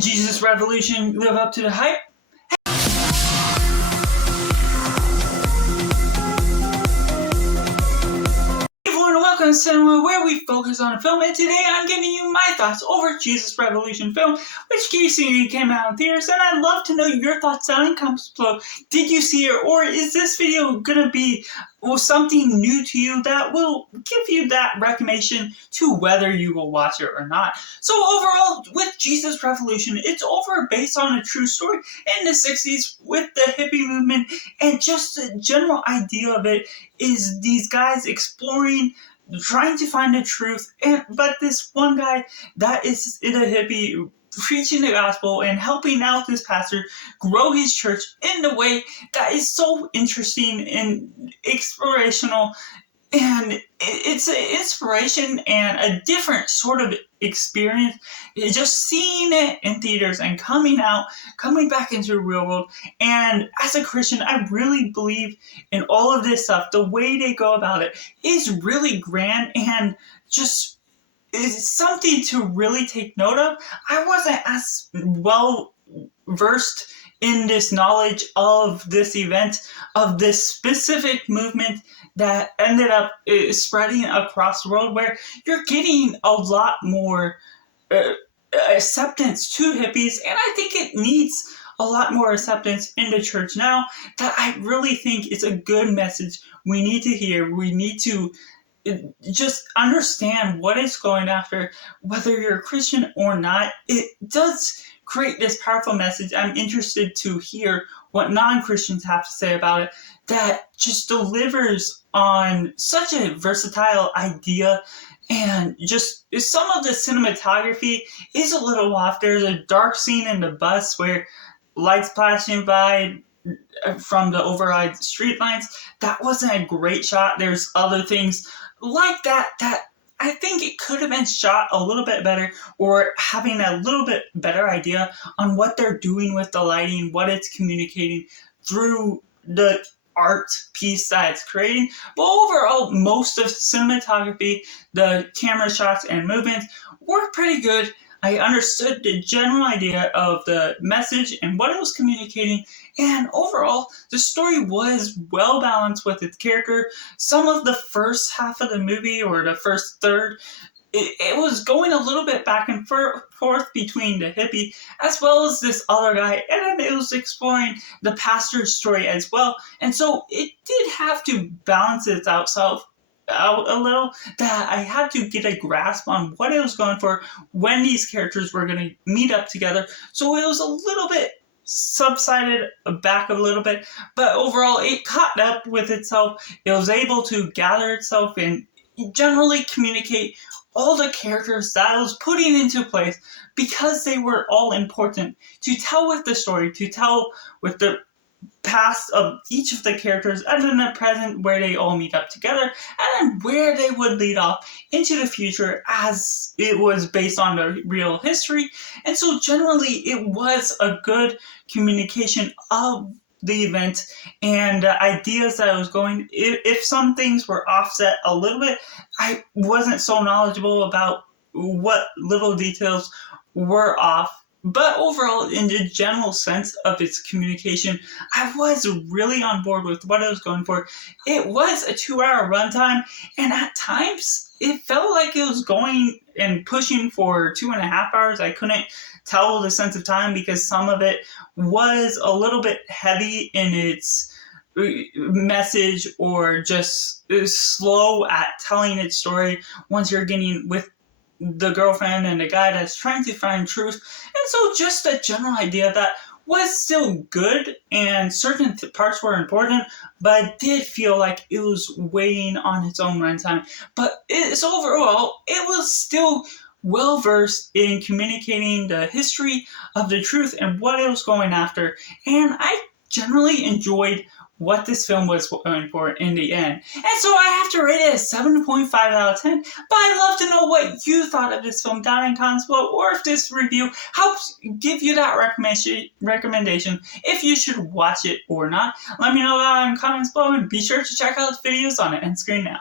Did Jesus Revolution live up to the hype? Welcome to Cinema, where we focus on a film, and today I'm giving you my thoughts over Jesus Revolution film, which recently came out in theaters, and I'd love to know your thoughts down in comments below. Did you see it, or is this video gonna be something new to you that will give you that recommendation to whether you will watch it or not? So overall, with Jesus Revolution, it's based on a true story in the 60s with the hippie movement, and just the general idea of it is these guys exploring, trying to find the truth, but this one guy that is in a hippie preaching the gospel and helping out this pastor grow his church in a way that is so interesting and inspirational. And it's an inspiration and a different sort of experience. Just seeing it in theaters and coming back into the real world. And as a Christian, I really believe in all of this stuff. The way they go about it is really grand and just is something to really take note of. I wasn't as well versed in this knowledge of this event, of this specific movement that ended up spreading across the world, where you're getting a lot more acceptance to hippies, and I think it needs a lot more acceptance in the church now. That I really think is a good message we need to hear. We need to just understand what it's going after, whether you're a Christian or not. It does create this powerful message. I'm interested to hear what non-Christians have to say about it, that just delivers on such a versatile idea. And just some of the cinematography is a little off. There's a dark scene in the bus where lights flashing by from the overhead street lights. That wasn't a great shot. There's other things like that I think it could have been shot a little bit better, or having a little bit better idea on what they're doing with the lighting, what it's communicating through the art piece that it's creating. But overall, most of cinematography, the camera shots and movements were pretty good. I understood the general idea of the message and what it was communicating, and overall, the story was well balanced with its character. Some of the first half of the movie, or the first third, it was going a little bit back and forth between the hippie as well as this other guy, and then it was exploring the pastor's story as well. And so it did have to balance itself out a little, that I had to get a grasp on what it was going for, when these characters were going to meet up together. So it was a little bit subsided back a little bit, but overall it caught up with itself. It was able to gather itself and generally communicate all the characters that it was putting into place, because they were all important to tell with the story, to tell with the past of each of the characters, and then the present where they all meet up together, and then where they would lead off into the future, as it was based on the real history. And so generally it was a good communication of the event and the ideas that I was going. If some things were offset a little bit, I wasn't so knowledgeable about what little details were off. But overall, in the general sense of its communication, I was really on board with what I was going for. It was a 2-hour runtime, and at times it felt like it was going and pushing for 2.5 hours. I couldn't tell the sense of time, because some of it was a little bit heavy in its message, or just slow at telling its story once you're getting with the girlfriend and the guy that's trying to find truth. And so just a general idea that was still good, and certain parts were important, but it did feel like it was weighing on its own runtime. But overall, it was still well versed in communicating the history of the truth and what it was going after. And I generally enjoyed what this film was going for in the end. And so I have to rate it a 7.5 out of 10. But I'd love to know what you thought of this film down in comments below, or if this review helps give you that recommendation if you should watch it or not. Let me know that in comments below, and be sure to check out the videos on the end screen now.